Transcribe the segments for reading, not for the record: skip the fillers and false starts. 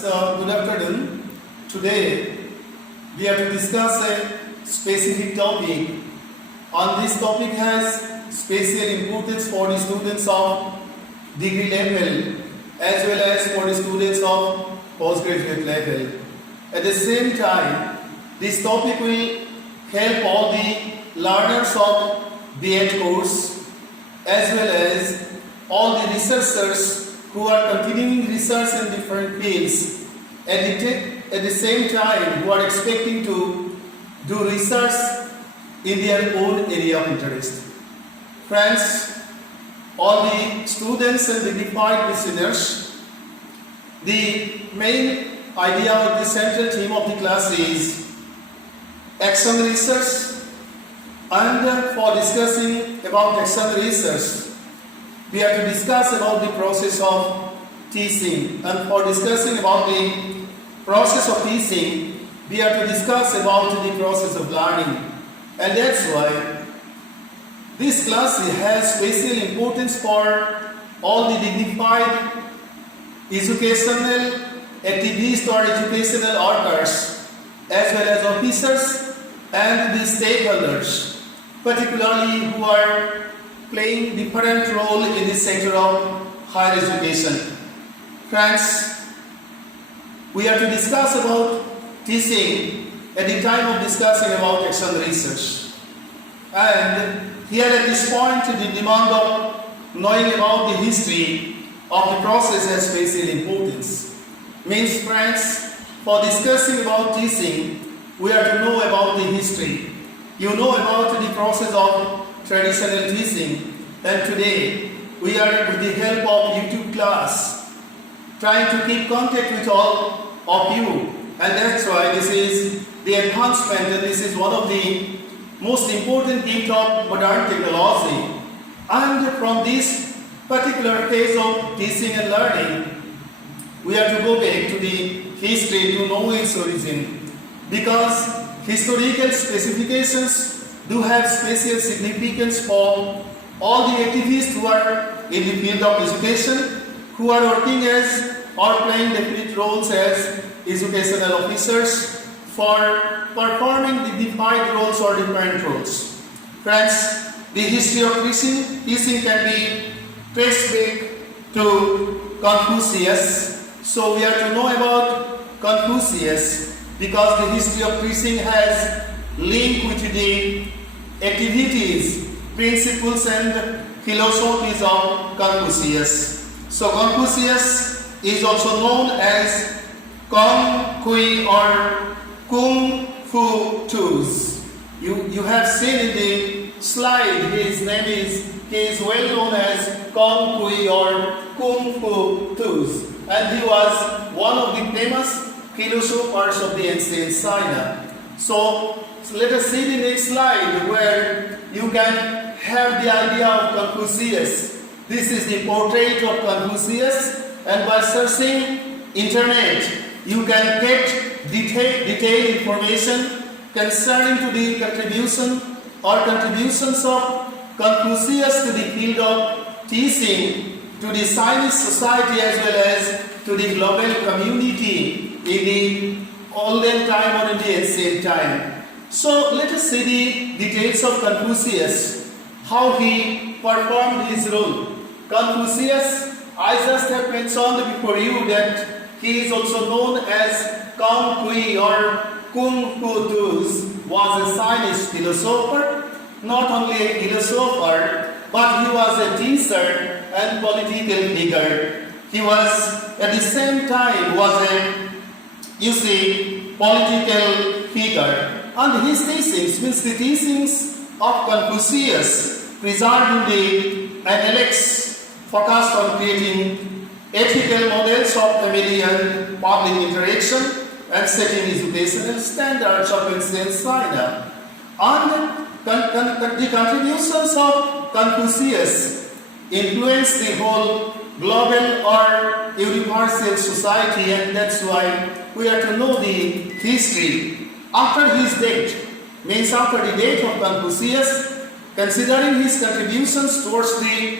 So, good afternoon. Today, we have to discuss a specific topic. And this topic has special importance for the students of degree level as well as for the students of postgraduate level. At the same time, this topic will help all the learners of B.Ed course as well as all the researchers who are continuing research in different fields at the same time who are expecting to do research in their own area of interest. Friends, all the students and dignified listeners, the main idea of the central theme of the class is action research, and for discussing about action research, we have to discuss about the process of teaching, and for discussing about the process of teaching, we have to discuss about the process of learning. And that's why this class has special importance for all the dignified educational activists or educational workers as well as officers and the stakeholders, particularly who are playing different role in the sector of higher education. Friends, we have to discuss about teaching at the time of discussing about action research. And here at this point, the demand of knowing about the history of the process has special importance. Means, friends, for discussing about teaching, we have to know about the history. You know about the process of traditional teaching, and today we are with the help of YouTube class trying to keep contact with all of you, and that's why this is the advancement, and this is one of the most important gift of modern technology. And from this particular phase of teaching and learning, we have to go back to the history to know its origin, because historical specifications do have special significance for all the activists who are in the field of education, who are working as or playing definite roles as educational officers for performing dignified roles or different roles. Friends, the history of teaching can be traced back to Confucius. So we have to know about Confucius because the history of teaching has link with the activities, principles and philosophies of Confucius. So Confucius is also known as Kong Kui or Kung Fu Tus. You have seen in the slide, he is well known as Kong Kui or Kung Fu Tus, and he was one of the famous philosophers of the ancient China. So let us see the next slide where you can have the idea of Confucius. This is the portrait of Confucius, and by searching internet you can get detailed information concerning to the contributions of Confucius to the field of teaching, to the Chinese society as well as to the global community in the olden time or in the ancient time. So let us see the details of Confucius, how he performed his role. Confucius, I just have mentioned before you that he is also known as Kong Kui or Kung Fu Tus, was a Chinese philosopher, not only a philosopher, but he was a teacher and political figure. He was at the same time political figure. And his teachings, means the teachings of Confucius, preserved in the Analects, focused on creating ethical models of family and public interaction and setting educational standards of ancient China. And the contributions of Confucius influenced the whole global or universal society, and that's why we have to know the history. After his death, means after the death of Confucius, considering his contributions towards the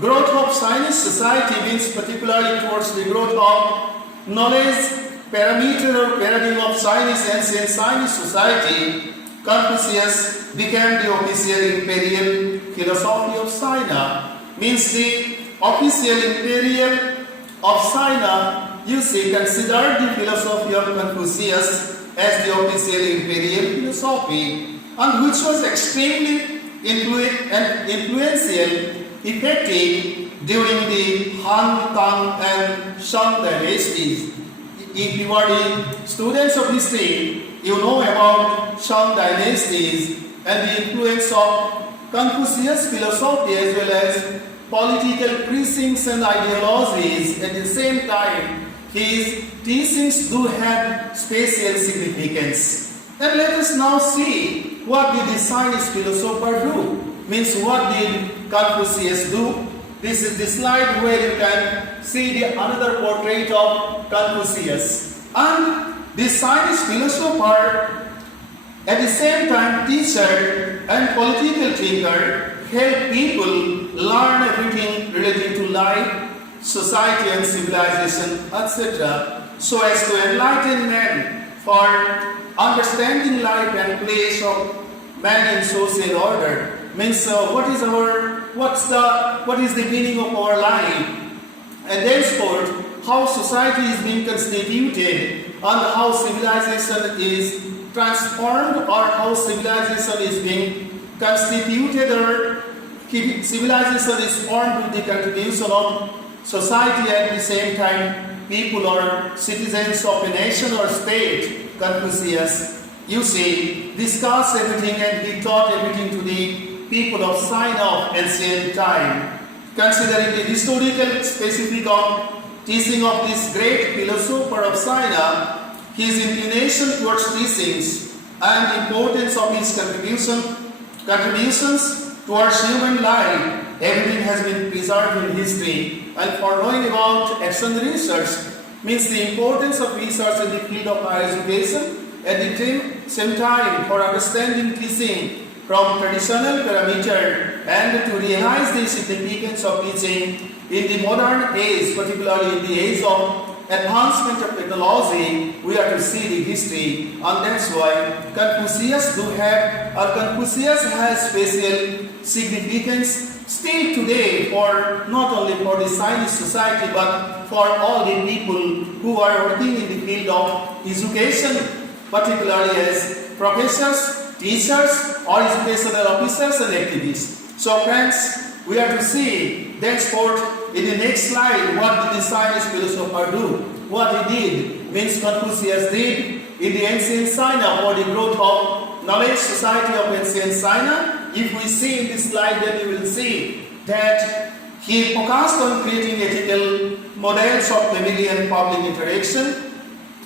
growth of Chinese society, means particularly towards the growth of knowledge parameter or paradigm of Chinese ancient Chinese society, Confucius became the official imperial philosophy of China. Means the official imperial of China, you see, considered the philosophy of Confucius as the official imperial philosophy, and which was extremely influential, effective during the Han, Tang and Shang dynasties. If you are the students of history, you know about Shang dynasties and the influence of Confucius philosophy as well as political preachings and ideologies. At the same time, his teachings do have special significance. And let us now see what did the Chinese philosopher do. Means what did Confucius do? This is the slide where you can see the another portrait of Confucius. And this Chinese philosopher, at the same time teacher and political thinker, help people learn everything related to life, society and civilization, etc. so as to enlighten men for understanding life and place of man in social order. Means what is the meaning of our life, and thenceforth how society is being constituted and how civilization is transformed, or how civilization is being constituted, or civilization is formed with the contribution of society. At the same time, people or citizens of a nation or state. Confucius, you see, discussed everything and he taught everything to the people of China of ancient time. Considering the historical specific of teaching of this great philosopher of China, his inclination towards teachings and the importance of his contributions towards human life, everything has been preserved in history. And for knowing about action research means the importance of research in the field of higher education, at the same time for understanding teaching from traditional parameter and to realize the significance of teaching in the modern age, particularly in the age of advancement of technology, we are to see the history, and that's why Confucius has special significance still today for not only for the Chinese society but for all the people who are working in the field of education, particularly as professors, teachers, or educational officers and activists. So friends, we are to see thenceforth in the next slide what did the Chinese philosopher do. What he did means Confucius did in the ancient China for the growth of knowledge society of ancient China. If we see in this slide, then you will see that he focused on creating ethical models of family and public interaction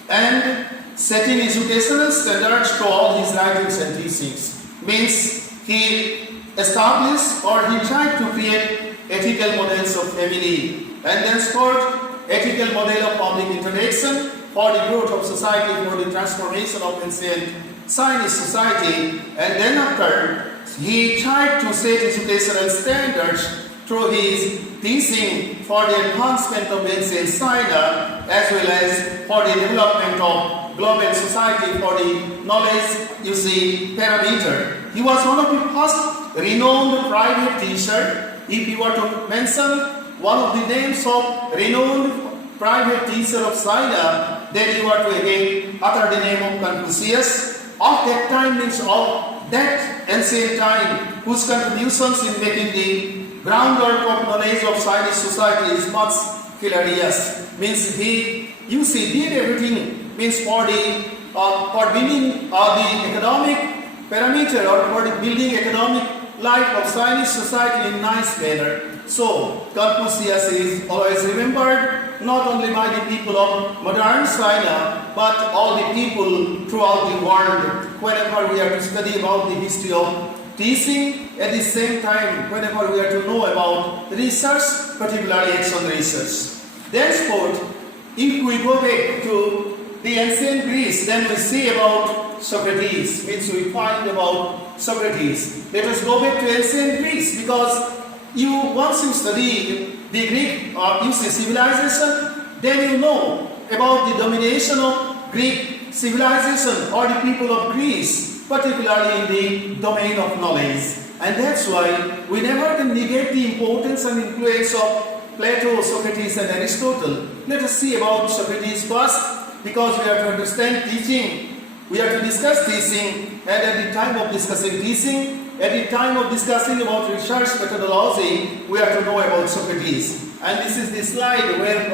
and setting educational standards to all his writings and teachings. Means he established or he tried to create ethical models of family and thenceforth ethical model of public interaction for the growth of society, for the transformation of ancient Chinese society, and then after he tried to set educational standards through his teaching for the advancement of ancient China as well as for the development of global society for the knowledge, you see, parameter. He was one of the first renowned private teacher. If you were to mention one of the names of renowned private teacher of China, then you are to again utter the name of Confucius. Of that time means of that ancient time, whose contributions in making the groundwork of knowledge of Chinese society is much hilarious. Means he, you see, did everything means for building the economic parameter or for the building economic life of Chinese society in nice manner. So Confucius is always remembered not only by the people of modern China but all the people throughout the world. Whenever we are to study about the history of teaching, at the same time whenever we are to know about research, particularly action research. Thenceforth, if we go back to the ancient Greece, then we see about Socrates, means we find about Socrates. Let us go back to ancient Greece, because once you study the Greek or you see civilization, then you know about the domination of Greek civilization or the people of Greece, particularly in the domain of knowledge. And that's why we never can negate the importance and influence of Plato, Socrates and Aristotle. Let us see about Socrates first, because we have to understand teaching. We have to discuss teaching, and at the time of discussing teaching, at the time of discussing about research methodology, we have to know about Socrates. And this is the slide where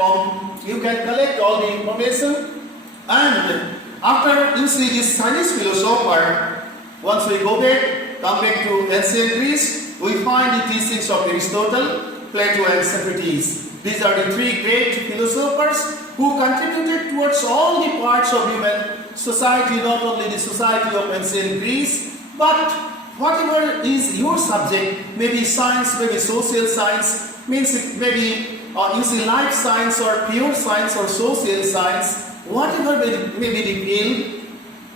you can collect all the information. And after you see this Chinese philosopher, once we come back to ancient Greece, we find the teachings of Aristotle, Plato and Socrates. These are the three great philosophers who contributed towards all the parts of human society, not only the society of ancient Greece, but whatever is your subject, maybe science, maybe social science, means it maybe you see life science or pure science or social science, whatever may be the field,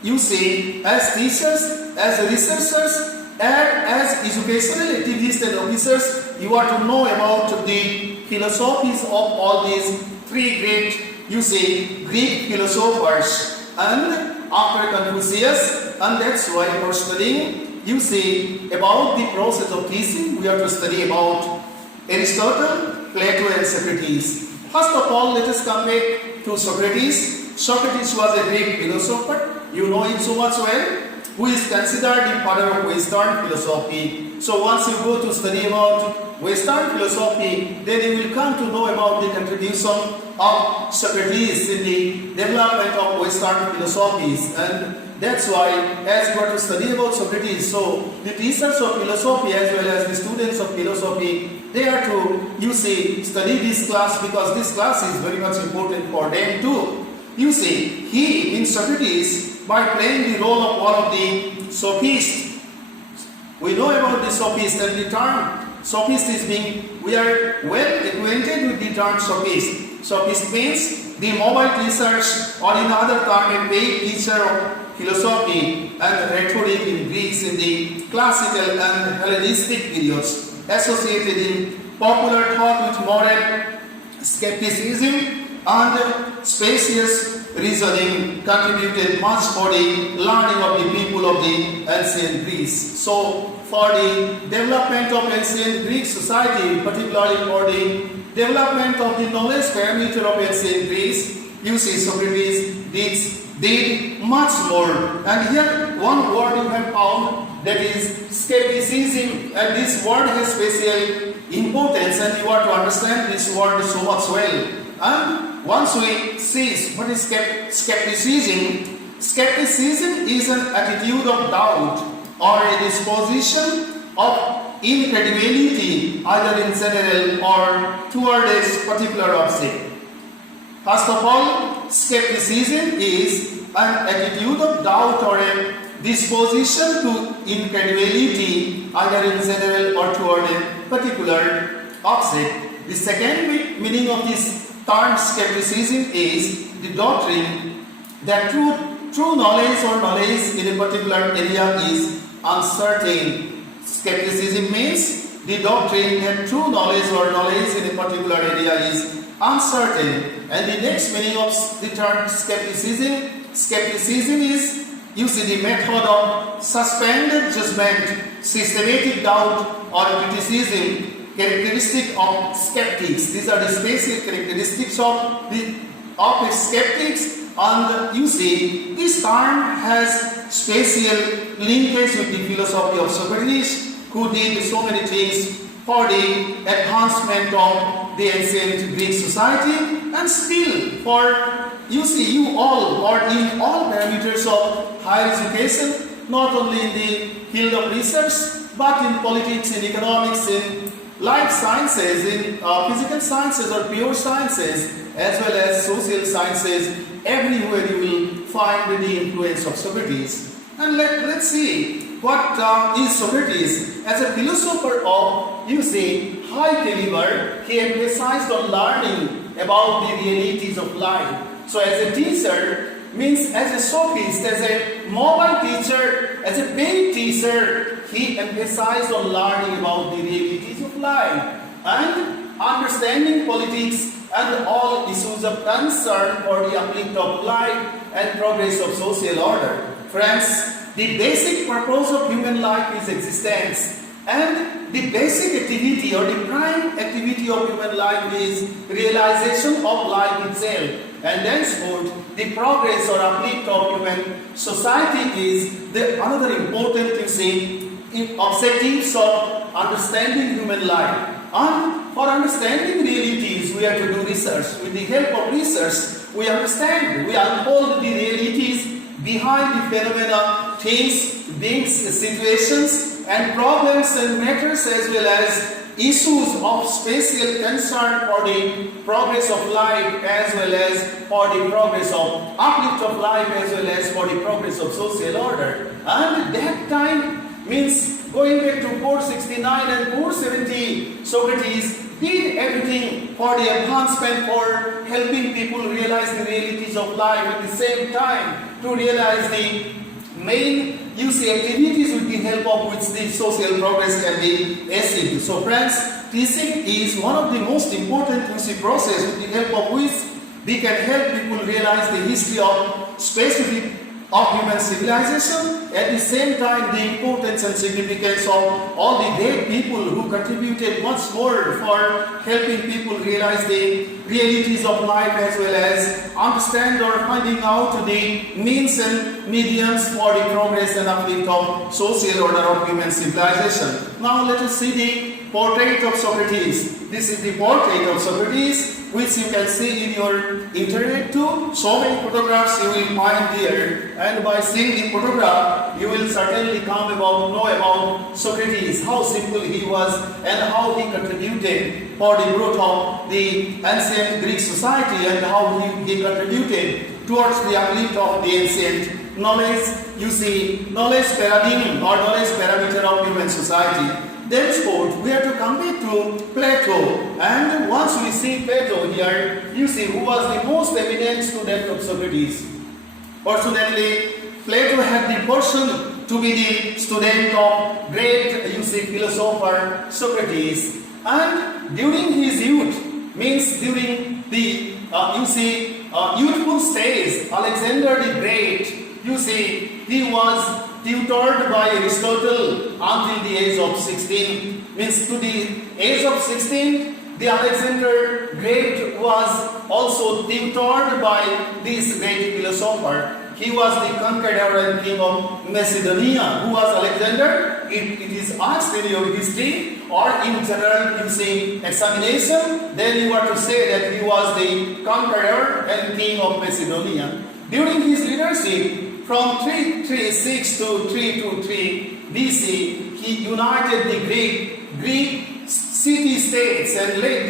you see, as teachers, as researchers, and as educational activists and officers, you are to know about the philosophies of all these three great, you see, Greek philosophers. And after Confucius, and that's why for studying, you see, about the process of teaching, we have to study about Aristotle, Plato and Socrates. First of all, let us come back to Socrates. Socrates was a Greek philosopher. You know him so much well, who is considered the father of Western philosophy. So once you go to study about Western philosophy, then you will come to know about the contribution of Socrates in the development of Western philosophies. And that's why, as you are to study about Socrates, so the teachers of philosophy as well as the students of philosophy, they are to, you see, study this class, because this class is very much important for them too. You see, he, in Socrates, by playing the role of one of the sophists, we know about the sophist, and the term sophist is being, we are well acquainted with the term sophist. Sophist means the mobile teachers, or in other term, a paid teacher of philosophy and rhetoric in Greece in the classical and Hellenistic periods, associated in popular thought with moral skepticism and spacious reasoning, contributed much for the learning of the people of the ancient Greece. So, for the development of ancient Greek society, particularly for the development of the knowledge parameter of ancient Greece, you see, Socrates did much more. And here, one word you have found, that is skepticism, and this word has special importance, and you are to understand this word so much well. And once we see what is skepticism, skepticism is an attitude of doubt or a disposition of incredulity, either in general or toward a particular object. First of all, skepticism is an attitude of doubt or a disposition to incredulity, either in general or toward a particular object. The second meaning of this term skepticism is the doctrine that true knowledge or knowledge in a particular area is uncertain. Skepticism means the doctrine that true knowledge or knowledge in a particular area is uncertain. And the next meaning of the term skepticism is, you see, the method of suspended judgment, systematic doubt or criticism, characteristic of skeptics. These are the specific characteristics of skeptics. And you see, this term has special linkage with the philosophy of Socrates, who did so many things for the advancement of the ancient Greek society, and still for, you see, you all, or in all parameters of higher education, not only in the field of research, but in politics, in economics, in life sciences, in physical sciences or pure sciences, as well as social sciences, everywhere you will find the influence of Socrates. And let's see what is Socrates. As a philosopher of, you see, high caliber, he emphasized on learning about the realities of life. So as a teacher, means as a sophist, as a mobile teacher, as a paid teacher, he emphasized on learning about the realities of life and understanding politics and all issues of concern for the uplift of life and progress of social order. Friends, the basic purpose of human life is existence, and the basic activity or the prime activity of human life is realization of life itself. And thenceforth, the progress or uplift of human society is the another important objectives of understanding human life. And for understanding realities, we have to do research. With the help of research, we understand, we unfold the realities behind the phenomena, things, beings, situations, and problems and matters, as well as issues of special concern for the progress of life, as well as for the progress of uplift of life, as well as for the progress of social order. And that time means going back to 469 and 470, Socrates did everything for the advancement, for helping people realize the realities of life, at the same time to realize the main activities with the help of which the social progress can be achieved. So friends, teaching is one of the most important process with the help of which we can help people realize the history of specific of human civilization, at the same time the importance and significance of all the great people who contributed much more for helping people realize the realities of life, as well as understand or finding out the means and mediums for the progress and uplift of social order of human civilization. Now let us see the portrait of Socrates. This is the portrait of Socrates, which you can see in your internet too. So many photographs you will find here, and by seeing the photograph you will certainly know about Socrates, how simple he was and how he contributed for the growth of the ancient Greek society, and how he contributed towards the uplift of the ancient knowledge, knowledge paradigm or knowledge parameter of human society. Thenceforth, we have to come back to Plato, and once we see Plato here, who was the most eminent student of Socrates. Fortunately, Plato had the portion to be the student of great, philosopher Socrates, and during his youth, means during the, youthful stage, Alexander the Great, he was tutored by Aristotle until the age of 16. Means to the age of 16, the Alexander Great was also tutored by this great philosopher. He was the conqueror and king of Macedonia. Who was Alexander? It is asked in your history or in general examination, then you are to say that he was the conqueror and king of Macedonia. During his leadership, from 336 to 323 BC, he united the Greek city-states and led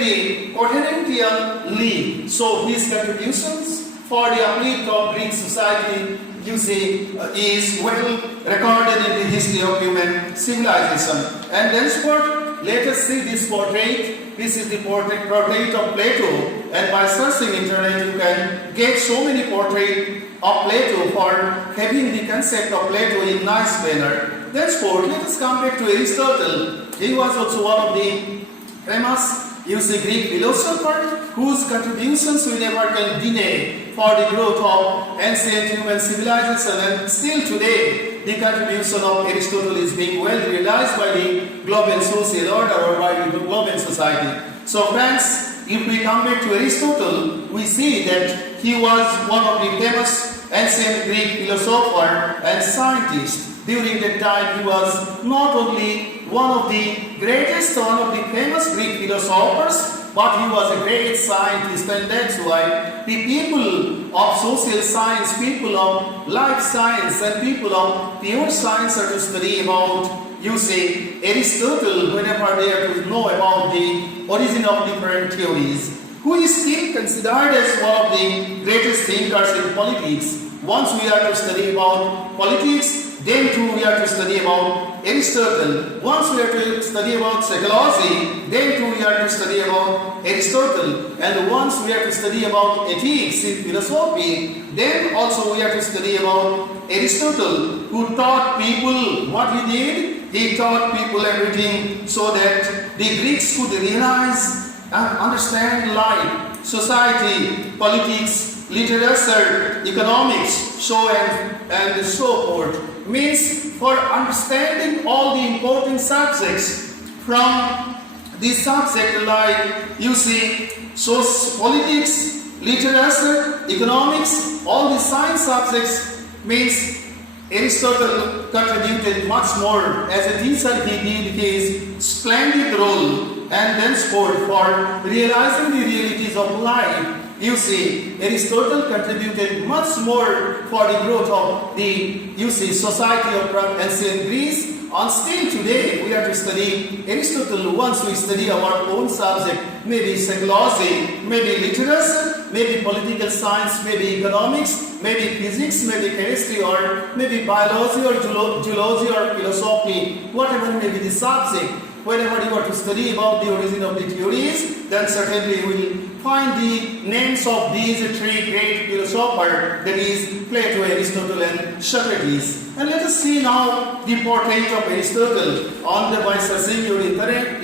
the Corinthian League. So his contributions for the uplift of Greek society, is well recorded in the history of human civilization. And thenceforth, let us see this portrait. This is the portrait of Plato, and by searching internet you can get so many portraits of Plato for having the concept of Plato in nice manner. Thenceforth, let us come back to Aristotle. He was also one of the famous Greek philosopher whose contributions we never can deny for the growth of ancient human civilization, and still today the contribution of Aristotle is being well realized by the global social order or by the global society. So friends, if we come back to Aristotle, we see that he was one of the famous ancient Greek philosopher and scientist. During that time, he was not only one of the greatest, one of the famous Greek philosophers, but he was a great scientist, and that's why the people of social science, people of life science, and people of pure science are to study about, Aristotle whenever they are to know about the origin of different theories, who is still considered as one of the greatest thinkers in politics. Once we are to study about politics, then too we are to study about Aristotle. Once we are to study about psychology, then too we are to study about Aristotle. And once we are to study about ethics in philosophy, then also we are to study about Aristotle, who taught people what he did. He taught people everything so that the Greeks could realize understand life, society, politics, literature, economics, so and so forth. Means for understanding all the important subjects from this subject, like you see, so politics, literature, economics, all the science subjects, means Aristotle contributed much more. As a teacher, he did his splendid role, and thenceforth for realizing the realities of life. You see, Aristotle contributed much more for the growth of the, society of ancient Greece. And still today, we are to study Aristotle. Once we study our own subject, maybe psychology, maybe literature, maybe political science, maybe economics, maybe physics, maybe chemistry, or maybe biology or geology or philosophy, whatever may be the subject. Whenever you are to study about the origin of the theories, then certainly you will find the names of these three great philosophers, that is Plato, Aristotle, and Socrates. And let us see now the portrait of Aristotle. By searching your internet,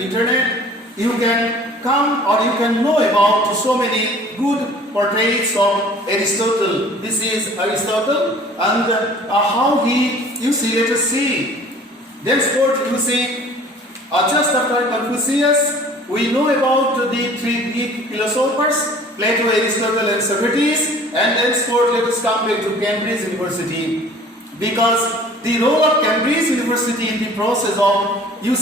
you can come or you can know about so many good portraits of Aristotle. This is Aristotle, and how he, let us see. Thenceforth, just after Confucius, we know about the three Greek philosophers, Plato, Aristotle, and Socrates, and thenceforth let us come back to Cambridge University. Because the role of Cambridge University in the process of, in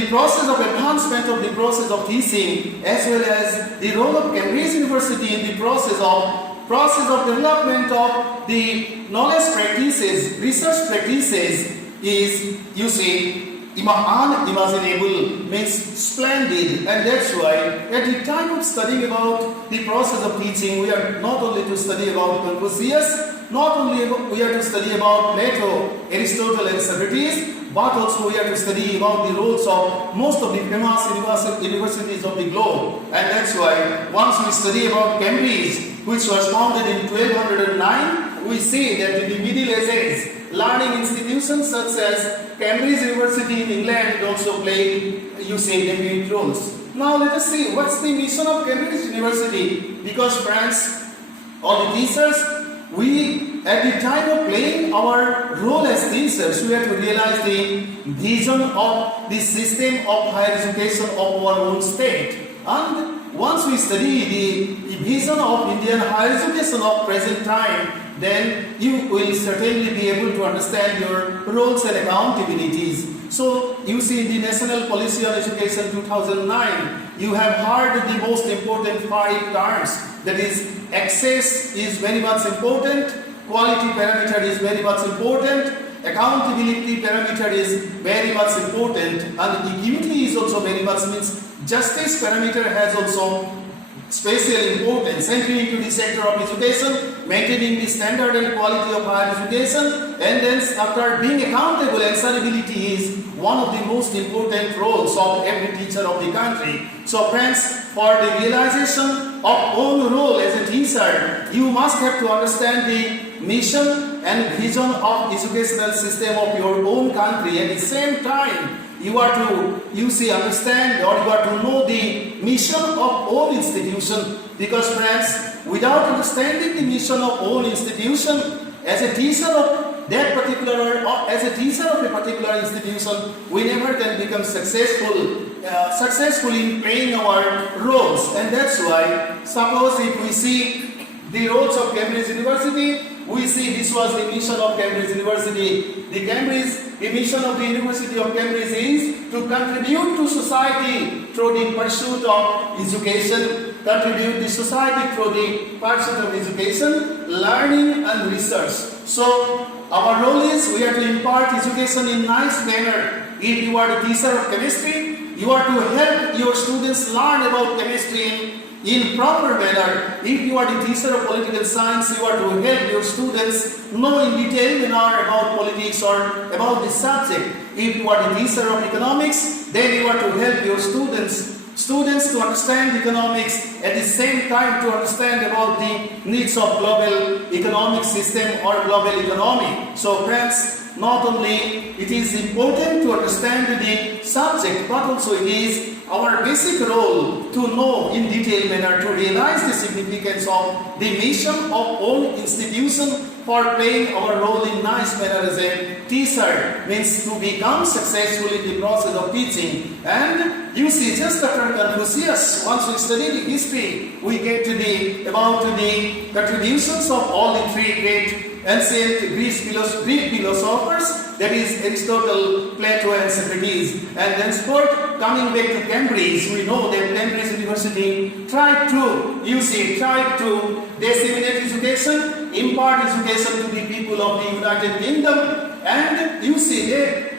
the process of advancement of the process of teaching, as well as the role of Cambridge University in the process of development of the knowledge practices, research practices, is, unimaginable, means splendid. And that's why at the time of studying about the process of teaching, we are not only to study about Confucius, not only we are to study about Plato, Aristotle, and Socrates, but also we are to study about the roles of most of the famous universities of the globe. And that's why once we study about Cambridge, which was founded in 1209, we see that in the Middle Ages, learning institutions such as Cambridge University in England also played, definite roles. Now let us see what's the mission of Cambridge University. Because friends, all the teachers, we at the time of playing our role as teachers, we have to realize the vision of the system of higher education of our own state. And once we study the vision of Indian higher education of present time, then you will certainly be able to understand your roles and accountabilities. So, in the National Policy on Education 2009, you have heard the most important 5 terms. That is, access is very much important, quality parameter is very much important, accountability parameter is very much important, and equity is also very much, means justice parameter has also special importance. Entering into the sector of education, maintaining the standard and quality of higher education, and then after being accountable, answerability is one of the most important roles of every teacher of the country. So friends, for the realization of own role as a teacher, you must have to understand the mission and vision of educational system of your own country. At the same time, you are to, understand, or you are to know the mission of own institution. Because friends, without understanding the mission of own institution, as a teacher of that particular, or as a teacher of a particular institution, we never can become successful in playing our roles. And that's why, suppose if we see the roles of Cambridge University, we see this was the mission of Cambridge University. The mission of the University of Cambridge is to contribute to society through the pursuit of education, contribute to society through the pursuit of education, learning and research. So, our role is we are to impart education in nice manner. If you are the teacher of chemistry, you are to help your students learn about chemistry in proper manner. If you are the teacher of political science, you are to help your students know in detail about politics or about this subject. If you are the teacher of economics, then you are to help your students to understand economics, at the same time to understand about the needs of global economic system or global economy. So friends, not only it is important to understand the subject, but also it is our basic role know in detailed manner, to realize the significance of the mission of all institutions for playing our role in nice manner as a teacher, means to become successful in the process of teaching. And you see, just after Confucius, once we study the history, we get to about the contributions of all the three great ancient Greek philosophers, that is Aristotle, Plato and Socrates. And then coming back to Cambridge, we know that Cambridge University tried to disseminate education, impart education to the people of the United Kingdom. And you see that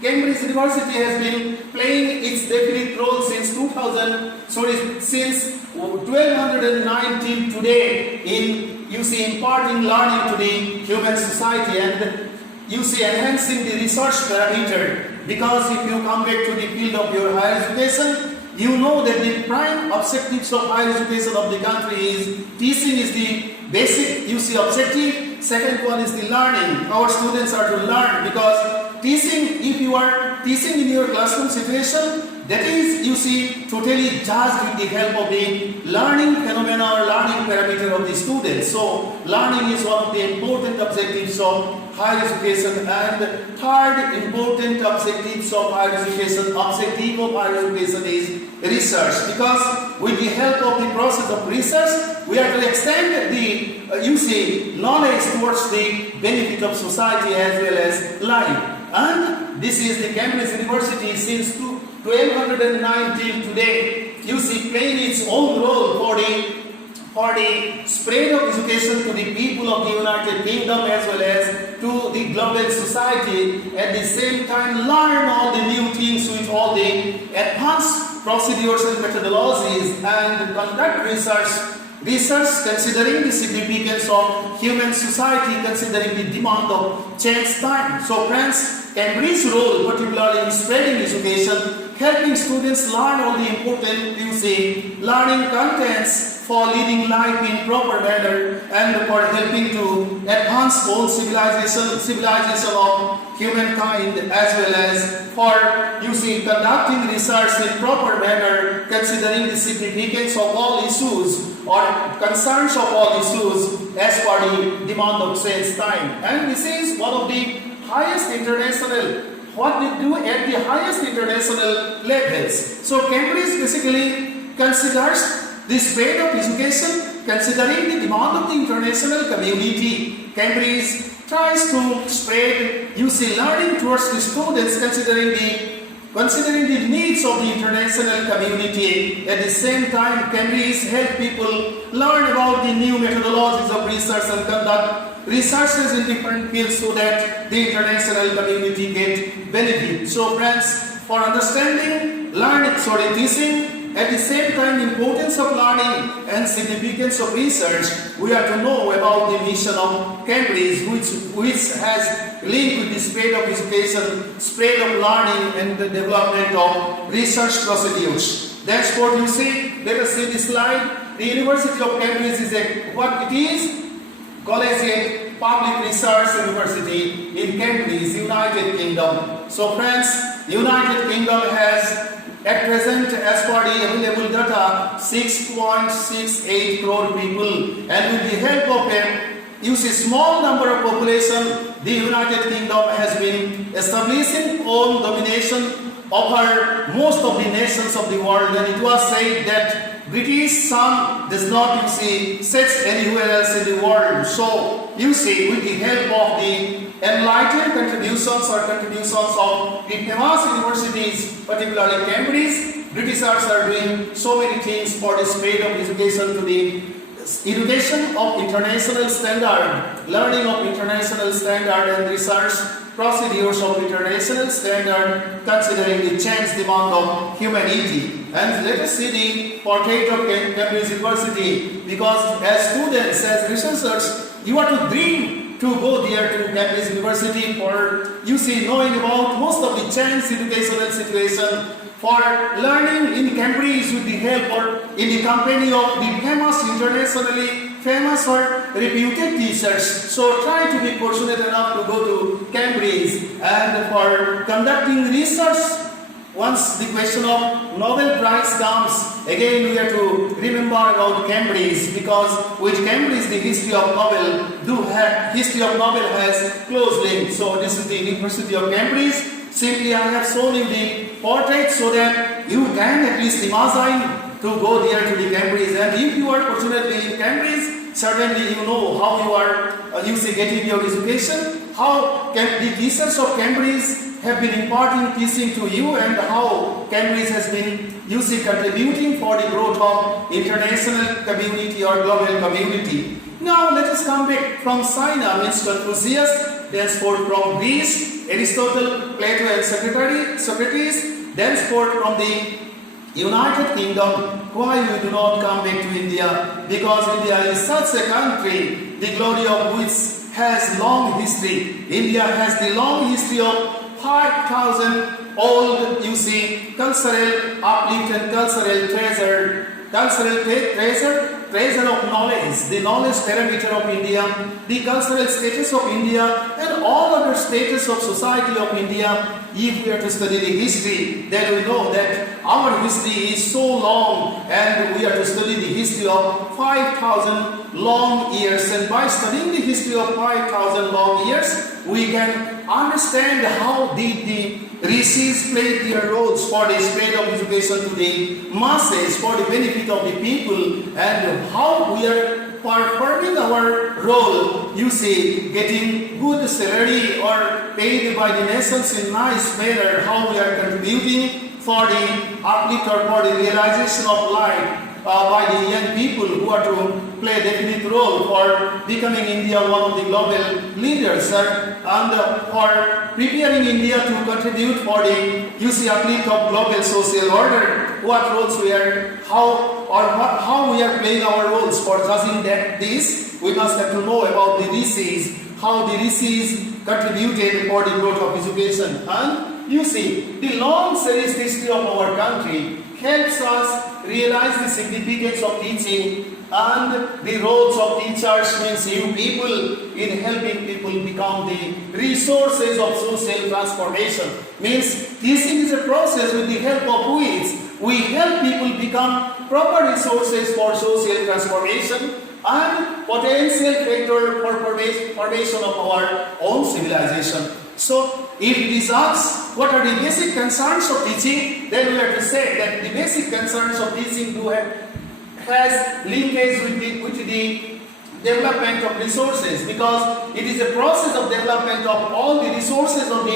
Cambridge University has been playing its definite role since 1209 till today in imparting learning to the human society, and enhancing the research parameter. Because if you come back to the field of your higher education, you know that the prime objectives of higher education of the country is teaching is the basic objective. Second one is the learning. Our students are to learn, because teaching, if you are teaching in your classroom situation, that is, totally judged with the help of the learning phenomena or learning parameter of the students. So, learning is one of the important objectives of higher education. And third important objectives of higher education, is research. Because with the help of the process of research, we are to extend the knowledge towards the benefit of society as well as life. And this is the Cambridge University since 1209 till today, playing its own role for the spread of education to the people of the United Kingdom as well as to the global society. At the same time, learn all the new things with all the advanced procedures and methodologies, and conduct research considering the significance of human society, considering the demand of change time. So friends, Cambridge's role, particularly in spreading education, helping students learn all the important learning contents for leading life in proper manner, and for helping to advance whole civilization of humankind, as well as for conducting research in proper manner, considering the significance of all issues or concerns of all issues as per the demand of change time. And this is one of the highest international, what we do at the highest international levels. So Cambridge basically considers the spread of education, considering the demand of the international community. Cambridge tries to spread learning towards the students, considering the needs of the international community. At the same time, Cambridge help people learn about the new methodologies of research and conduct researches in different fields, so that the international community get benefit. So friends, for understanding teaching, at the same time importance of learning and significance of research, we have to know about the mission of Cambridge, which has linked with the spread of education, spread of learning, and the development of research procedures. That's what you see. Let us see this slide. The University of Cambridge is what it is? Collegiate Public Research University in Cambridge, United Kingdom. So friends, United Kingdom has at present, as per the available data, 6.68 crore people, and with the help of a small number of population, the United Kingdom has been establishing own domination over most of the nations of the world. And it was said that British sun does not sets anywhere else in the world. So with the help of the enlightened contributions of the famous universities, particularly Cambridge, Britishers are doing so many things for the spread of education to the education of international standard, learning of international standard, and research procedures of international standard, considering the changed demand of humanity. And let us see the portrait of Cambridge University, because as students, as researchers, you are to dream to go there to Cambridge University for knowing about most of the changed educational situation, for learning in Cambridge with the help or in the company of the famous, internationally famous or reputed teachers. So try to be fortunate enough to go to Cambridge, and for conducting research once the question of Nobel Prize comes, again we have to remember about Cambridge, because with Cambridge the history of Nobel has close link. So this is the University of Cambridge. Simply I have shown you the portrait so that you can at least imagine to go there to the Cambridge. And if you are fortunately in Cambridge, certainly you know how you are getting your education, how the teachers of Cambridge have been imparting teaching to you, and how Cambridge has been contributing for the growth of international community or global community. Now let us come back from China, means Confucius, thenceforth from Greece, Aristotle, Plato and Socrates, thenceforth from the United Kingdom. Why we do not come back to India? Because India is such a country, the glory of which has long history. India has the long history of 5,000 old, cultural uplift and treasure of knowledge, the knowledge parameter of India, the cultural status of India, and all other status of society of India. If we are to study the history, then we know that our history is so long, and we are to study the history of 5,000 long years. And by studying the history of 5,000 long years, we can understand how did the rishis played their roles for the spread of education to the masses, for the benefit of the people, and how we are performing our role, getting good salary or paid by the nations in nice manner, how we are contributing for the uplift or for the realization of life by the young people who are to play a definite role for becoming India one of the global leaders, and for preparing India to contribute for the uplift of global social order. What roles we are, how we are playing our roles for judging this, we must have to know about the rishis, how the rishis contributed for the growth of education. And the long cherished history of our country helps us realize the significance of teaching and the roles of teachers, means you people, in helping people become the resources of social transformation. Means teaching is a process with the help of which we help people become proper resources for social transformation and potential factor for formation of our own civilization. So, if it is asked what are the basic concerns of teaching, then we have to say that the basic concerns of teaching has linkage with the development of resources, because it is a process of development of all the resources of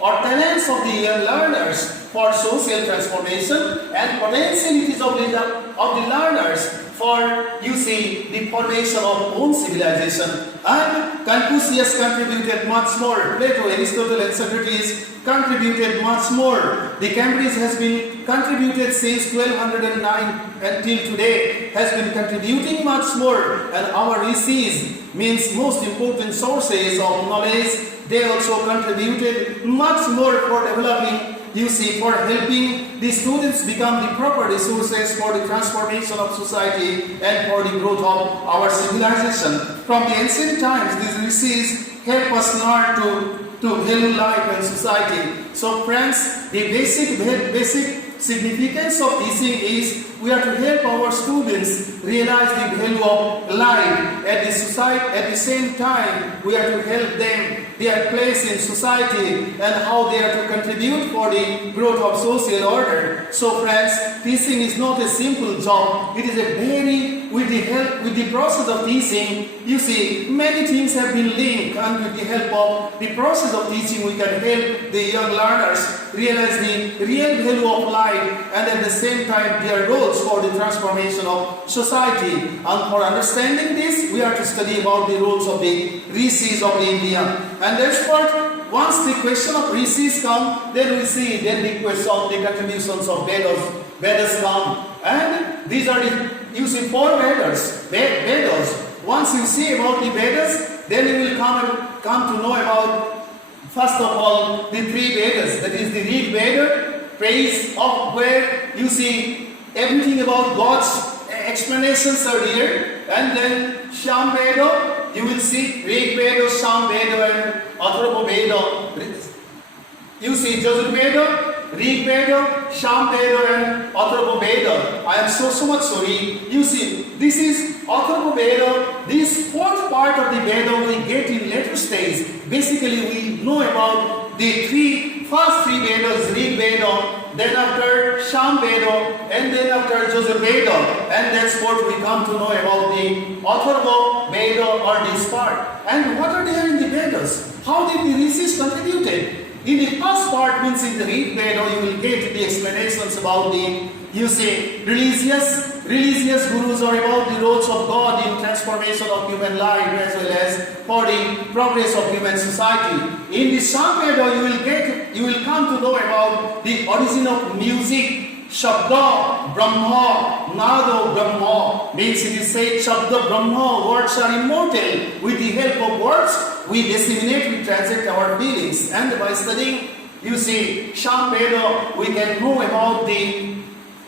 or talents of the learners for social transformation, and potentialities of the learners for the formation of own civilization. And Confucius contributed much more. Plato, Aristotle and Socrates contributed much more. The Cambridge has been contributed since 1209 until today, has been contributing much more. And our rishis, means most important sources of knowledge, they also contributed much more for developing, for helping the students become the proper resources for the transformation of society and for the growth of our civilization. From the ancient times, these rishis help us learn to value life and society. So friends, the basic significance of teaching is we are to help our students realize the value of life. At the same time, we are to help them their place in society and how they are to contribute for the growth of social order. So friends, teaching is not a simple job. It is a with the process of teaching, many things have been linked, and with the help of the process of teaching, we can help the young learners realize the real value of life, and at the same time their roles for the transformation of society. And for understanding this, we are to study about the roles of the rishis of India. And therefore, once the question of rishis come, then we see the question of the contributions of Vedas come. And these are the four Vedas. Once you see about the Vedas, then you will come to know about, first of all, the three Vedas. That is the Rig Veda, praise of where you see everything about God's explanations are here. And then Sham Veda, you will see Rig Veda, Sham Veda and Atharva Veda. You see Yajur Veda, Rig Veda, Sham Veda and Atharva Veda. I am so much sorry. You see, this is Atharva Veda. This fourth part of the Veda we get in later stage. Basically, we know about the first three Vedas, Rig Veda, then after Sham Veda, and then after Yajur Veda, and thenceforth we come to know about the Atharva Veda or this part. And what are there in the Vedas? How did the rishis contributed? In the first part, means in the Rig Veda, you will get the explanations about the, you say, religious gurus are about the roles of God in transformation of human life as well as for the progress of human society. In the Sham Veda, you will come to know about the origin of music. Shabda Brahma, Nado Brahma, means it is said Shabda Brahma, words are immortal. With the help of words, we disseminate, we translate our feelings. And by studying, you see, Sham Veda, we can know about the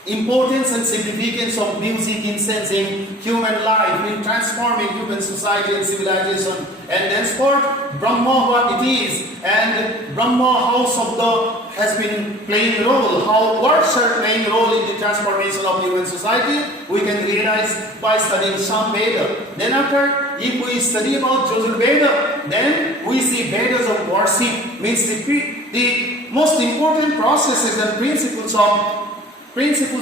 importance and significance of music in sensing human life, in transforming human society and civilization. And thenceforth, Brahma what it is, and Brahma how Sabda has been playing role, how words are playing role in the transformation of human society, we can realize by studying Sham Veda. Then after, if we study about Yajur Veda, then we see Vedas of worship, means the most important processes and principles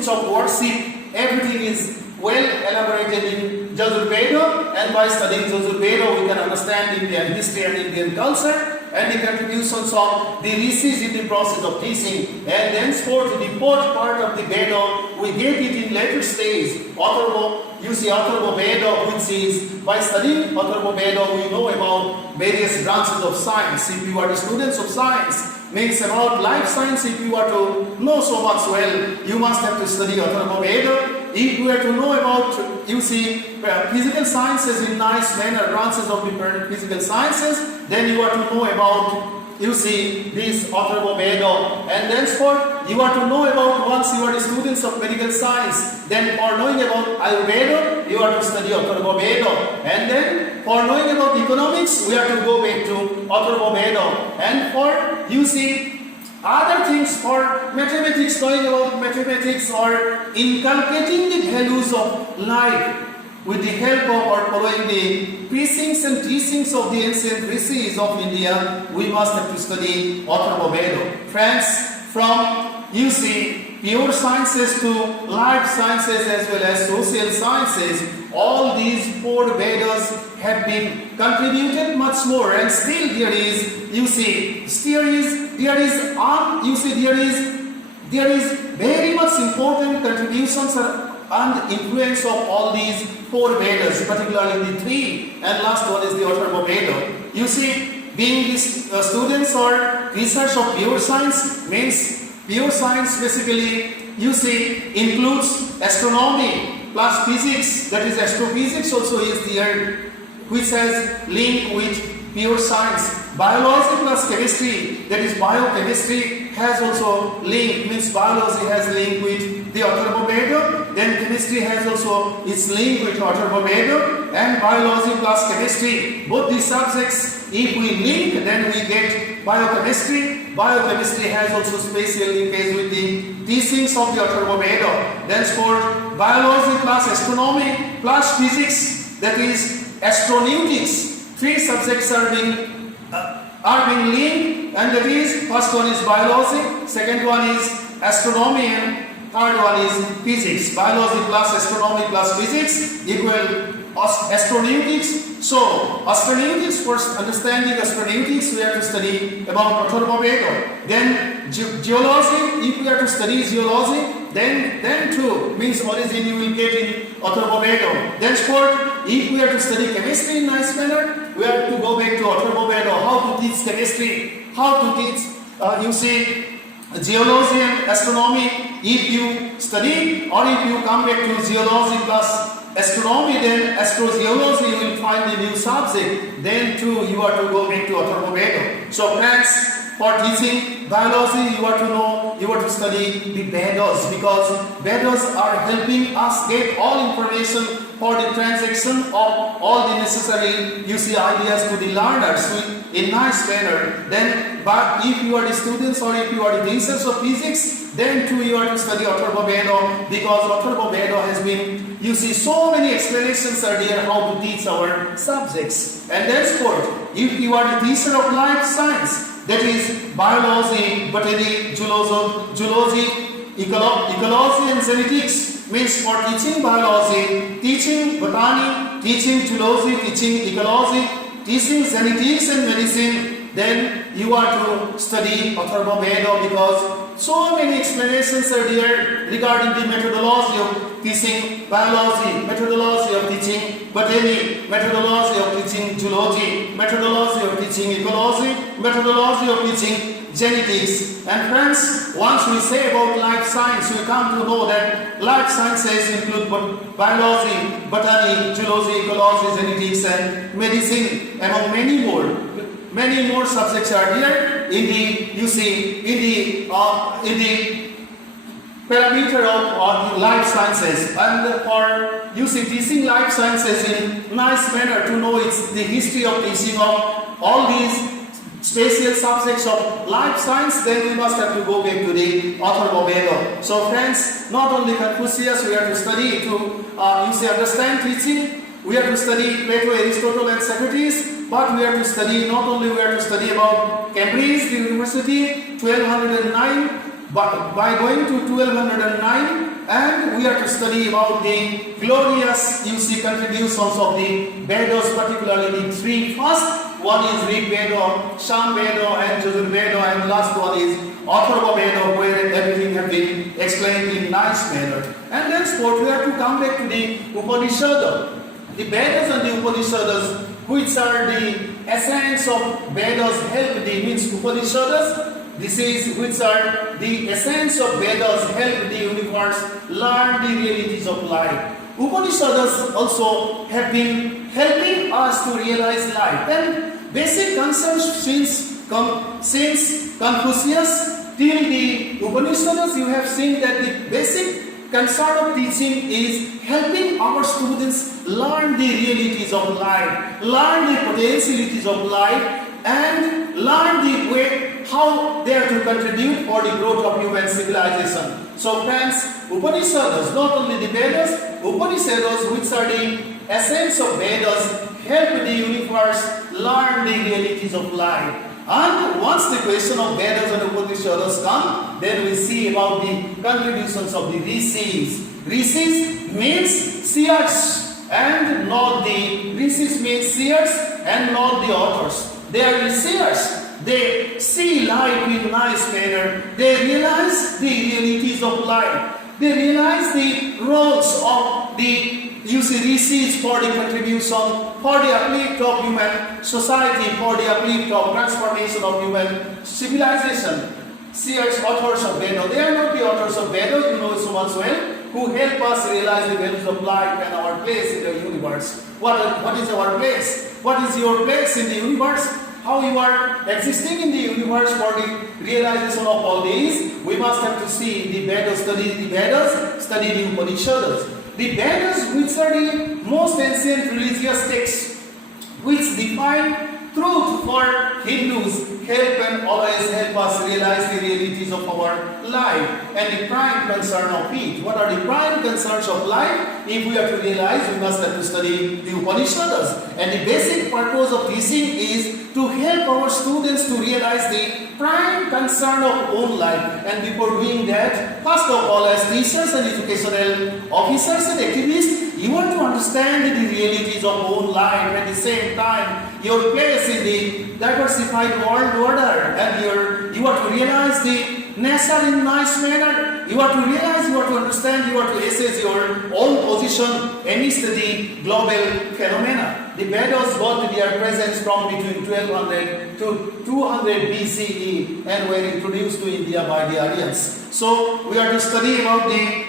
of worship. Everything is well elaborated in Yajur Veda, and by studying Yajur Veda we can understand Indian history and Indian culture and the contributions of the rishis in the process of teaching. And thenceforth the fourth part of the Veda, we get it in later stage. Atharva Veda, which is, by studying Atharva Veda we know about various branches of science. If you are the students of science, means about life science, if you are to know so much well, you must have to study Atharva Veda. If you are to know about, physical sciences in nice manner, branches of different physical sciences, then you are to know about, this Atharva Veda. And thenceforth, you are to know about, once you are the students of medical science, then for knowing about Ayurveda, you are to study Atharva Veda. And then for knowing about economics, we are to go back to Atharva Veda. And for, other things, for mathematics, knowing about mathematics or inculcating the values of life with the help of or following the preachings and teachings of the ancient rishis of India, we must have to study Atharva Veda. Friends, from pure sciences to life sciences as well as social sciences, all these four Vedas have been contributed much more, and still there is very much important contributions and influence of all these four Vedas, particularly the three, and last one is the Atharva Veda. Being these students or research of pure science, means pure science basically includes astronomy plus physics, that is astrophysics also is there, which has link with pure science. Biology plus chemistry, that is biochemistry, has also link, means biology has link with the Atharva Veda, then chemistry has also its link with Atharva Veda, and biology plus chemistry, both these subjects, if we link, then we get biochemistry. Biochemistry has also special linkage with the teachings of the Atharva Veda. Thenceforth, biology plus astronomy plus physics, that is astronautics, three subjects are being linked, and that is, first one is biology, second one is astronomy, and third one is physics. Biology plus astronomy plus physics equal astronautics. So, astronautics, first understanding astronautics, we have to study about Atharva Veda. Then geology, if we have to study geology, then too, means origin you will get in Atharva Veda. Thenceforth, if we have to study chemistry in nice manner, we have to go back to Atharva Veda, how to teach chemistry, how to teach, geology and astronomy. If you study, or if you come back to geology plus astronomy, then astrogeology, you will find the new subject. Then too, you are to go back to Atharva Veda. So friends, for teaching biology, you are to study the Vedas, because Vedas are helping us get all information for the transaction of all the necessary, ideas to the learners in nice manner. Then, but if you are the students or if you are the teachers of physics, then too you are to study Atharva Veda, because Atharva Veda has been, so many explanations are there how to teach our subjects. And thenceforth, if you are the teacher of life science, that is biology, botany, zoology, ecology and genetics, means for teaching biology, teaching botany, teaching zoology, teaching ecology, teaching genetics and medicine, then you are to study Atharva Veda, because so many explanations are there regarding the methodology of teaching biology, methodology of teaching botany, methodology of teaching zoology, methodology of teaching ecology, methodology of teaching genetics. And friends, once we say about life science, we come to know that life sciences include biology, botany, zoology, ecology, genetics and medicine, among many more. Many more subjects are there in the, in the parameter of life sciences. And for, teaching life sciences in nice manner, to know it's the history of teaching of all these special subjects of life science, then we must have to go back to the Atharva Veda. So friends, not only Confucius we have to study to, understand teaching. We have to study Plato, Aristotle and Socrates, but we have to study, not only we have to study about Cambridge, the university, 1209, but by going to 1209, and we have to study about the glorious, contributions of the Vedas, particularly the three first. One is Rig Veda, Sham Veda and Yajur Veda, and last one is Atharva Veda, where everything has been explained in nice manner. And thenceforth we have to come back to the Upanishad. The Vedas and the Upanishads, which are the essence of Vedas, help the, means Upanishads, this is which are the essence of Vedas, help the universe learn the realities of life. Upanishads also have been helping us to realize life. And basic concepts since Confucius till the Upanishads, you have seen that the basic concern of teaching is helping our students learn the realities of life, learn the potentialities of life, and learn the way how they are to contribute for the growth of human civilization. So friends, Upanishads, not only the Vedas, Upanishads, which are the essence of Vedas, help the universe learn the realities of life. And once the question of Vedas and Upanishads come, then we see about the contributions of the rishis. Rishis means seers and not the authors. They are the seers. They see life in nice manner. They realize the realities of life. They realize the roles of the rishis for the contribution, for the uplift of human society, for the uplift of transformation of human civilization. Seers, authors of Veda, they are not the authors of Veda, you know so much well, who help us realize the values of life and our place in the universe. What is our place? What is your place in the universe? How you are existing in the universe for the realization of all these? We must have to see the Vedas, study the Vedas, study the Upanishads. The Vedas, which are the most ancient religious texts, which define truth for Hindus, help and always help us realize the realities of our life and the prime concern of it. What are the prime concerns of life? If we have to realize, we must have to study the Upanishads. And the basic purpose of teaching is to help our students to realize the prime concern of own life. And before doing that, first of all, as teachers and educational officers and activists, you want to understand the realities of own life, at the same time your place in the diversified world order, and you have to realize the nature in nice manner. You have to realize, you have to understand, you have to assess your own position amidst the global phenomena. The Vedas got their presence from between 1200 to 200 BCE and were introduced to India by the Aryans. So we are to study about the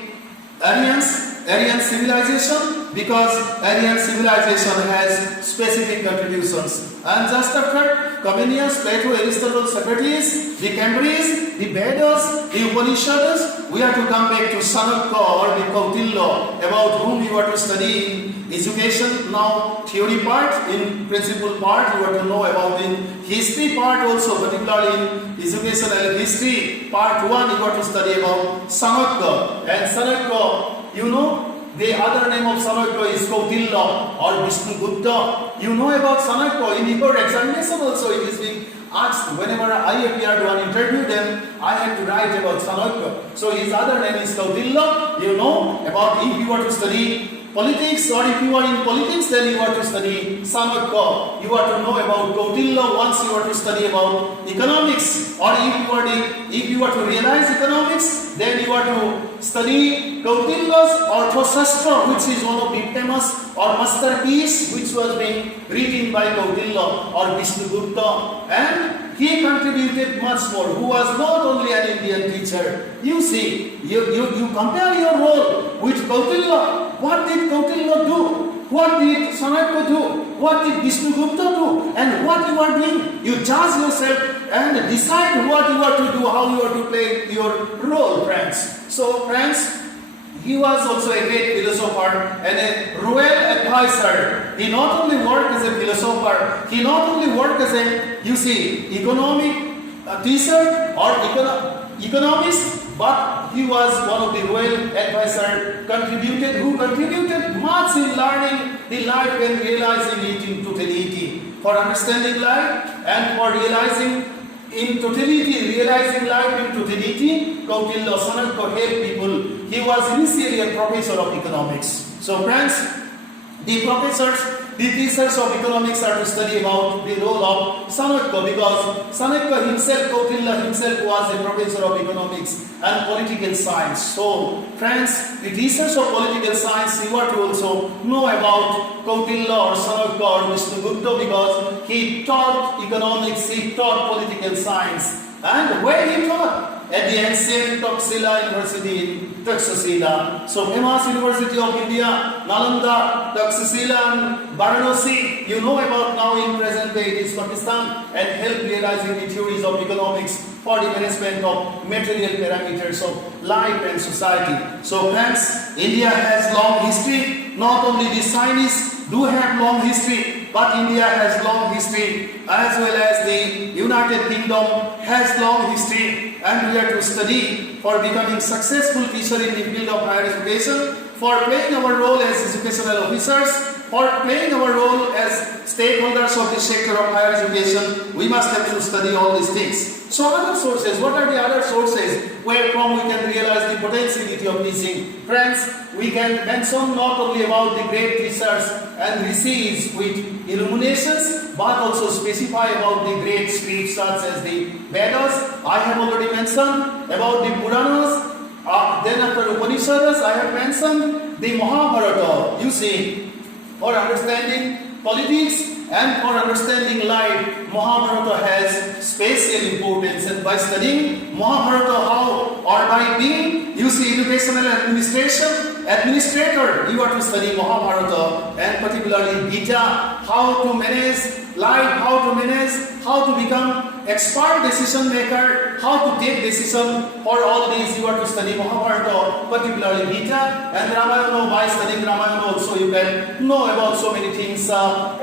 Aryan civilization, because Aryan civilization has specific contributions. And just after Confucius, Plato, Aristotle, Socrates, the Cambridge, the Vedas, the Upanishads, we have to come back to Sanaka or the Kautilya, about whom you are to study education now theory part, in principle part you have to know about, in history part also, particularly in education and history part 1 you have to study about Sanakya. And Sanakya, you know, the other name of Sanakya is Kautilya or Vishnugupta. You know about Sanakya. In your examination also it is being asked. Whenever I appear to an interview, then I have to write about Sanakya. So his other name is Kautilya. You know about, if you want to study politics, or if you are in politics, then you are to study Sanakya. You are to know about Kautilya. Once you are to study about economics, or if you are to realize economics, then you are to study Kautilya's Arthashastra, which is one of the famous or masterpiece which was being written by Kautilya or Vishnugupta. And he contributed much more, who was not only an Indian teacher. You see, you compare your role with Kautilya. What did Kautilya do? What did Sanakya do? What did Vishnugupta do? And what you are doing? You judge yourself and decide what you are to do, how you are to play your role, friends. So, friends, he was also a great philosopher and a royal advisor. He not only worked as a philosopher, he not only worked as a, you see, economic teacher or economist, but he was one of the royal advisor who contributed much in learning the life and realizing it in totality. For understanding life and for realizing life in totality, Kautilya Sanakya helped people. He was initially a professor of economics. So friends, the teachers of economics are to study about the role of Sanakya, because Sanakya himself, Kautilya himself, was a professor of economics and political science. So, friends, the teachers of political science, you are to also know about Kautilya or Sanakya or Vishnugupta, because he taught economics, he taught political science. And where he taught? At the ancient Taxila University in Taxila. So famous University of India, Nalanda, Taxila and Varanasi, you know about now in present day it is Pakistan, and help realizing the theories of economics for the management of material parameters of life and society. So friends, India has long history. Not only the Chinese do have long history, but India has long history, as well as the United Kingdom has long history, and we are to study for becoming successful teacher in the field of higher education, for playing our role as educational officers, for playing our role as stakeholders of the sector of higher education. We must have to study all these things. So other sources, what are the other sources wherefrom we can realize the potentiality of teaching? Friends, we can mention not only about the great teachers and rishis with illuminations, but also specify about the great scripts such as the Vedas. I have already mentioned about the Puranas. Then after Upanishads, I have mentioned the Mahabharata. You see, for understanding politics and for understanding life, Mahabharata has special importance. And by studying Mahabharata, or by being, you see, educational administrator, you are to study Mahabharata, and particularly Gita, how to manage life, how to become expert decision maker, how to take decision. For all these you are to study Mahabharata, particularly Gita and Ramayana. By studying Ramayana also you can know about so many things for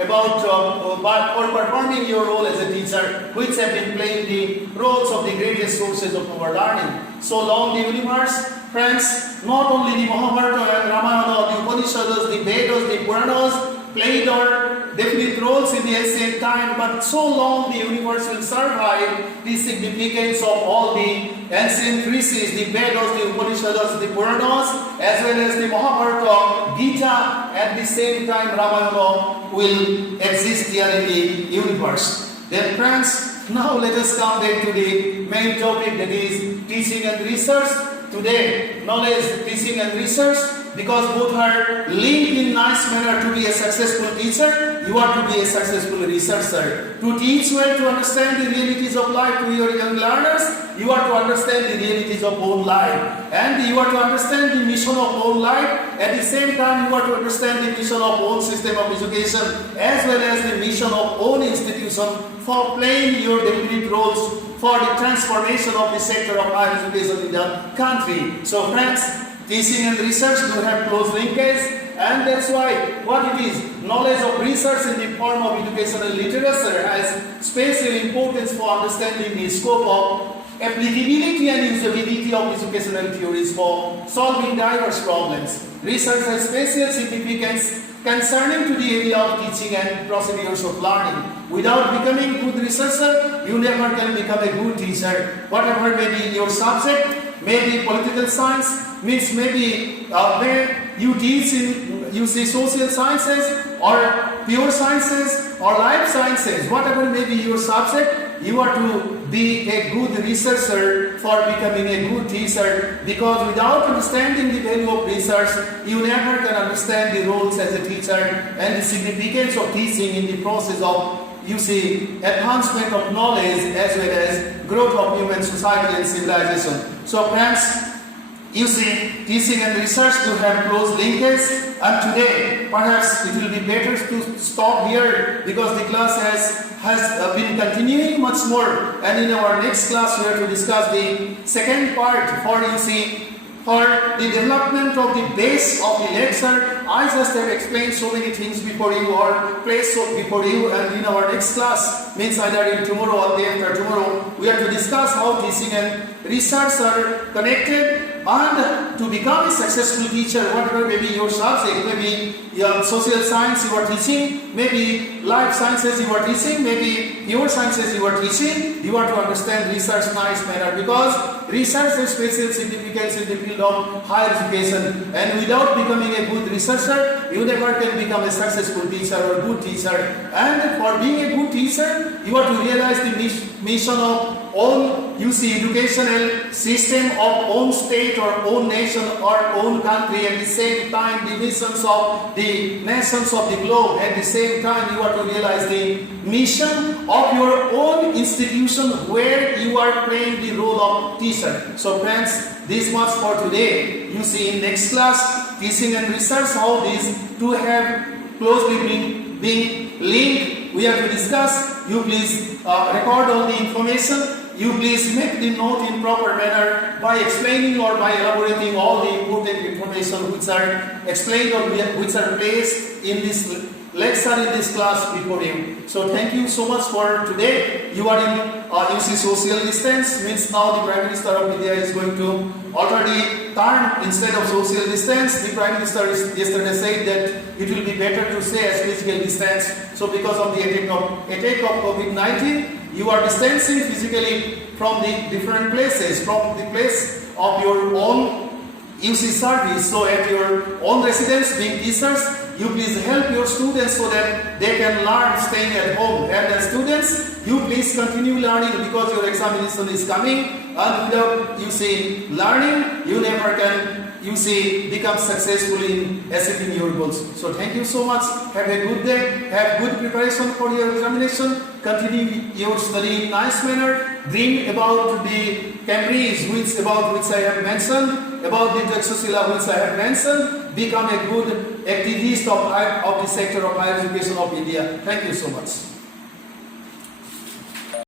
performing your role as a teacher, which have been playing the roles of the greatest sources of our learning. So long the universe, friends, not only the Mahabharata and Ramayana, the Upanishads, the Vedas, the Puranas played our definite roles in the ancient time, but so long the universe will survive the significance of all the ancient rishis, the Vedas, the Upanishads, the Puranas, as well as the Mahabharata, Gita. At the same time, Ramayana will exist here in the universe. Then friends, now let us come back to the main topic, that is teaching and research. Today, knowledge, teaching and research, because both are linked in nice manner. To be a successful teacher, you are to be a successful researcher. To teach well, to understand the realities of life to your young learners, you are to understand the realities of own life. And you are to understand the mission of own life. At the same time, you are to understand the mission of own system of education, as well as the mission of own institution, for playing your definite roles for the transformation of the sector of higher education in the country. So friends, teaching and research do have close linkage, and that's why what it is, knowledge of research in the form of educational literature has special importance for understanding the scope of applicability and usability of educational theories for solving diverse problems. Research has special significance concerning to the area of teaching and procedures of learning. Without becoming a good researcher, you never can become a good teacher. Whatever may be your subject, maybe political science, means maybe where you teach in, you see, social sciences or pure sciences or life sciences, whatever may be your subject, you are to be a good researcher for becoming a good teacher, because without understanding the value of research, you never can understand the roles as a teacher and the significance of teaching in the process of, you see, advancement of knowledge as well as growth of human society and civilization. So friends, you see, teaching and research to have close linkage, and today perhaps it will be better to stop here because the class has been continuing much more, and in our next class we are to discuss the second part for, you see, for the development of the base of the lecture. I just have explained so many things before you or placed before you, and in our next class, means either in tomorrow or day after tomorrow, we are to discuss how teaching and research are connected, and to become a successful teacher, whatever may be your subject, maybe social science you are teaching, maybe life sciences you are teaching, maybe pure sciences you are teaching, you are to understand research in a nice manner, because research has special significance in the field of higher education, and without becoming a good researcher, you never can become a successful teacher or good teacher. And for being a good teacher, you are to realize the mission of own, you see, educational system of own state or own nation or own country, at the same time the missions of the nations of the globe. At the same time, you are to realize the mission of your own institution where you are playing the role of teacher. So friends, this much for today. You see, in next class, teaching and research, how these two have closely being linked, we have to discuss. You please record all the information. You please make the note in proper manner by explaining or by elaborating all the important information which are explained or which are placed in this lecture, in this class before you. So thank you so much for today. You are in, you see, social distance, means now the Prime Minister of India is going to alter the term. Instead of social distance, the Prime Minister yesterday said that it will be better to say as physical distance. So because of the attack of COVID-19, you are distancing physically from the different places, from the place of your own, you see, service. So at your own residence, being teachers, you please help your students so that they can learn staying at home. And as students, you please continue learning, because your examination is coming, and without, you see, learning, you never can, you see, become successful in achieving your goals. So thank you so much. Have a good day. Have good preparation for your examination. Continue your study in nice manner. Dream about the Cambridge, about which I have mentioned, about the Taxila which I have mentioned. Become a good activist of the sector of higher education of India. Thank you so much.